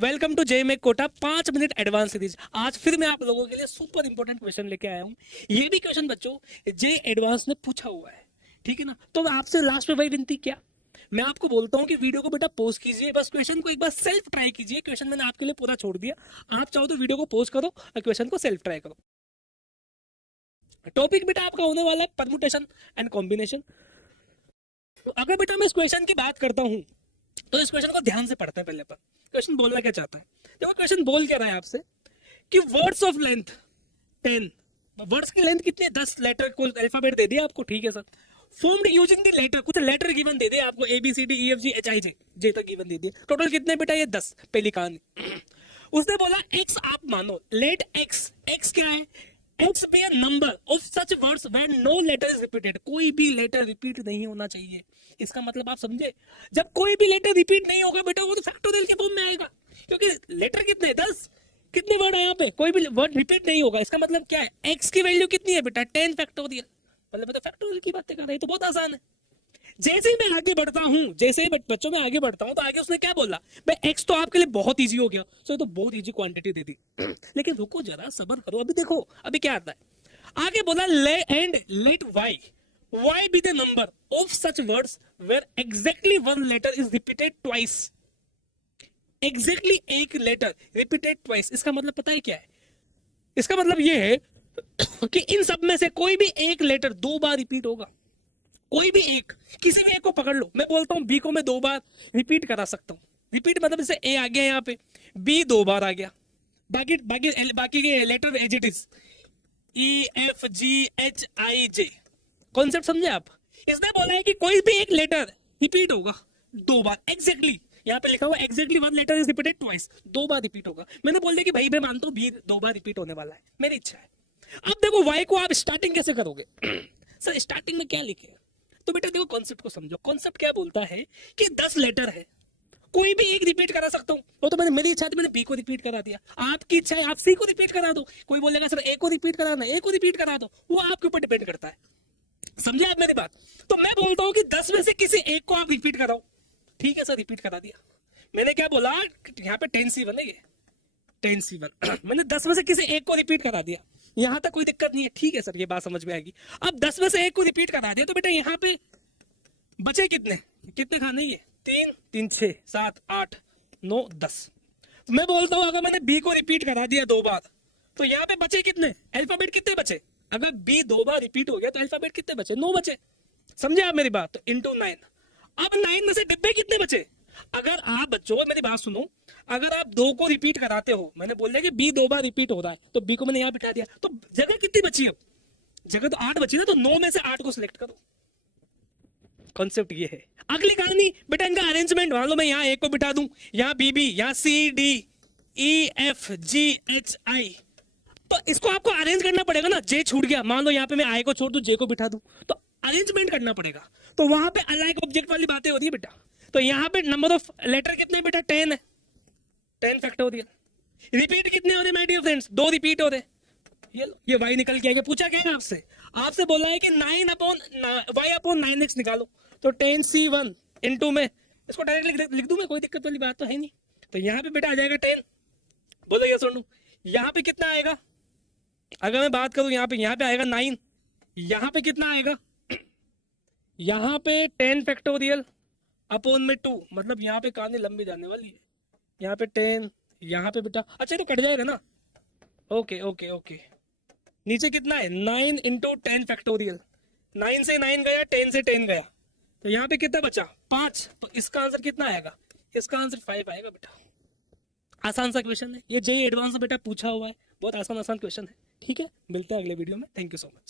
Welcome to J make Kota 5 minute advance series. आज फिर मैं आप लोगों के लिए सुपर इंपॉर्टेंट क्वेश्चन लेके आया हूँ। ये भी क्वेश्चन बच्चों जे एडवांस ने पूछा हुआ है, ठीक है ना। तो आपसे लास्ट में वही विनती, क्या मैं आपको बोलता हूँ कि वीडियो को बेटा पॉज कीजिए, बस क्वेश्चन को एक बार सेल्फ ट्राई कीजिए। क्वेश्चन मैंने आपके लिए पूरा छोड़ दिया, आप चाहो तो वीडियो को पॉज करो और क्वेश्चन को सेल्फ ट्राई करो। टॉपिक बेटा आपका होने वाला है परमुटेशन एंड कॉम्बिनेशन। अगर बेटा मैं इस क्वेश्चन की बात करता हूँ तो इस क्वेश्चन को ध्यान से पढ़ते हैं। पहले पर क्वेश्चन बोलना क्या चाहता है, देखो क्वेश्चन बोल क्या रहा है आपसे कि वर्ड्स ऑफ लेंथ 10, वर्ड्स की लेंथ कितनी है, 10 लेटर को अल्फाबेट दे दिया आपको, ठीक है sir. Formed using the letter, कुछ लेटर गिवन दे दिया आपको, A B C D E F G H I J, J तक गिवन दे दिया। टोटल कितने बेटा, ये 10। पहली कहानी उसने बोला एक्स आप मानो, लेट एक्स, एक्स क्या है, x be a number of such words where no letter is repeated, कोई भी लेटर रिपीट नहीं होना चाहिए। इसका मतलब आप समझे, जब कोई भी लेटर रिपीट नहीं होगा बेटा वो तो फैक्टोरियल के फॉर्म में आएगा, क्योंकि लेटर कितने 10, कितने वर्ड है यहाँ पे, कोई भी वर्ड रिपीट नहीं होगा। इसका मतलब क्या है, एक्स की वैल्यू कितनी है बेटा 10 फैक्टोरियल, मतलब मैं तो फैक्टोरियल की बातें कर रहा हूं, तो बहुत आसान है। जैसे ही मैं आगे बढ़ता हूं, जैसे ही बच्चों में आगे बढ़ता हूं, तो आगे उसने क्या बोला, भाई एक्स तो आपके लिए बहुत इजी हो गया, सो तो बहुत इजी क्वांटिटी दे दी। लेकिन रुको जरा, सब्र करो, अभी देखो अभी क्या आता है। आगे बोला ले and let Y, Y be the number of such words where exactly one letter is repeated twice, exactly एक लेटर रिपीटेड ट्वाइस। इसका मतलब पता है क्या है, इसका मतलब ये है कि इन सब में से कोई भी एक लेटर 2 बार रिपीट होगा, कोई भी एक, किसी भी एक को पकड़ लो। मैं बोलता हूं बी को मैं 2 बार रिपीट करा सकता हूं, रिपीट मतलब जैसे ए आ गया यहाँ पे, बी 2 बार आ गया, बाकी बाकी बाकी के letter as it is E F G H I J. Concept समझे आप। इसने बोला है कि कोई भी एक लेटर रिपीट होगा 2 बार एग्जैक्टली, यहाँ पे लिखा हुआ exactly one letter is repeated twice, 2 बार रिपीट होगा। मैंने बोल दिया कि भाई मैं मानता हूँ बी 2 बार रिपीट होने वाला है, मेरी इच्छा है। अब देखो वाई को आप स्टार्टिंग कैसे करोगे सर स्टार्टिंग में क्या लिखे, तो बेटा देखो कॉन्सेप्ट को समझो। कॉन्सेप्ट क्या बोलता है कि 10 लेटर है, कोई भी एक रिपीट करा सकता हूँ, वो तो मैंने, मेरी इच्छा थी मैंने बी को रिपीट करा दिया, आपकी इच्छा है आप सी को रिपीट करा दो। कोई बोलेगा सर ए को रिपीट कराना, ए को रिपीट करा दो, वो आपके ऊपर डिपेंड करता है। समझे आप मेरी बात। तो मैं बोलता हूँ कि 10 में से किसी एक को आप रिपीट कराओ, ठीक है सर रिपीट करा दिया। मैंने क्या बोला, यहाँ पे 10C1 है, ये 10C1 मैंने 10 में से किसी एक को रिपीट करा दिया, यहां तक कोई दिक्कत नहीं है, ठीक है सर ये बात समझ में आएगी। अब 10 में से एक को रिपीट करा दिया, तो बेटा यहाँ पे बचे कितने, कितने खाने, ये 3 3 6 7 8 9 10। मैं बोलता हूं अगर मैंने बी को रिपीट करा दिया 2 बार, तो यहाँ पे बचे कितने, अल्फाबेट कितने बचे, अगर बी 2 बार रिपीट हो गया तो अल्फाबेट कितने बचे, 9 बचे। समझे आप मेरी बात, तो इंटू 9। अब 9 में से डिब्बे कितने बचे, अगर आप बच्चों मेरी बात सुनो, अगर आप 2 को रिपीट कराते हो, मैंने बोल दिया कि बी 2 बार रिपीट हो रहा है, तो बी को मैंने यहाँ बिठा दिया, तो जगह कितनी बची, अब जगह तो 8 बची ना, तो 9 में से 8 को सिलेक्ट करो। कॉन्सेप्ट ये है। अगली कहानी बेटा इनका अरेंजमेंट, मान लो मैं यहाँ ए को बिठा दूं, यहाँ बी बी, यहाँ C D E F G H I, तो इसको आपको अरेंज करना पड़ेगा ना। जे छूट गया, मान लो यहाँ पे मैं आई को छोड़ दूं, जे को बिठा दूं, तो अरेंजमेंट करना पड़ेगा। तो वहां पे अलाइक ऑब्जेक्ट वाली बातें होती है बेटा। तो यहाँ पे नंबर ऑफ लेटर कितने बेटा 10 है, 10 फैक्टोरियल। रिपीट कितने हो रहे माय डियर फ्रेंड्स, 2 रिपीट हो रहे। ये लो, ये y निकल के आ गया। पूछा क्या है आपसे, आपसे बोला है कि 9 अपॉन y अपॉन 9x निकालो, तो 10C1 इनटू में, इसको डायरेक्टली लिख दूं मैं, कोई दिक्कत वाली बात तो है नहीं। तो यहाँ पे बेटा आ जाएगा 10, बोलो ये सुनो, यहाँ पे कितना आएगा, अगर मैं बात करूं यहाँ पे आएगा 9, यहाँ पे कितना आएगा, यहाँ पे 10 फैक्टोरियल अपॉन में 2, मतलब यहाँ पे कहानी लंबी जाने वाली है। यहाँ पे 10, यहाँ पे बेटा, अच्छा तो कट जाएगा ना, ओके ओके ओके। नीचे कितना है 9 इंटू 10 फैक्टोरियल, 9 से 9 गया, 10 से 10 गया, तो यहाँ पे कितना बचा 5, तो इसका आंसर कितना आएगा, इसका आंसर 5 आएगा बेटा। आसान सा क्वेश्चन है ये, जे एडवांस बेटा पूछा हुआ है, बहुत आसान क्वेश्चन है, ठीक है। मिलते हैं अगले वीडियो में, थैंक यू सो मच।